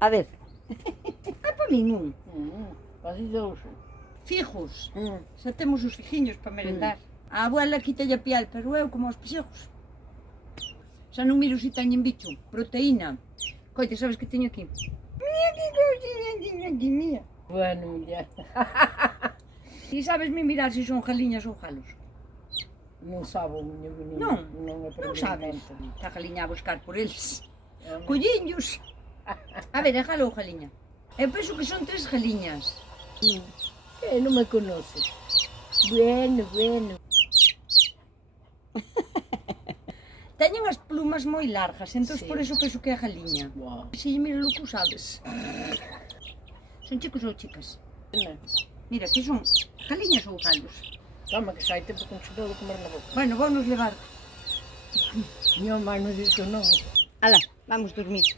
A ver. É para min un. Quase dous. Fijos. Xa temos os fijiños para merendar. A abuela quitalle a piel, pero eu como os pexejos. Xa non miro se teñen bicho, proteína. Coite, sabes que teño aquí? Mira que cousinha aquí, mira. Bueno, mulher. E sabes-me mirar se son galiñas ou galos? Non sabe, minha menina. Non, Non non sabes. Está a galiña a buscar por eles. Non. Colliños. A ver, é galo ou galiña? Eu penso que son 3 galiñas. Que non me conoces. Bueno, bueno. Teñen as plumas moi largas, entón Sí. por eso penso que é galiña. Wow. Se lle mira lo que sabes. Son chicos ou chicas? Mira, que son galiñas ou galos? Toma, que sai tempo con chupado de comer na boca. Bueno, vamos levar. Miña mãe non dito non. Ala, vamos dormir.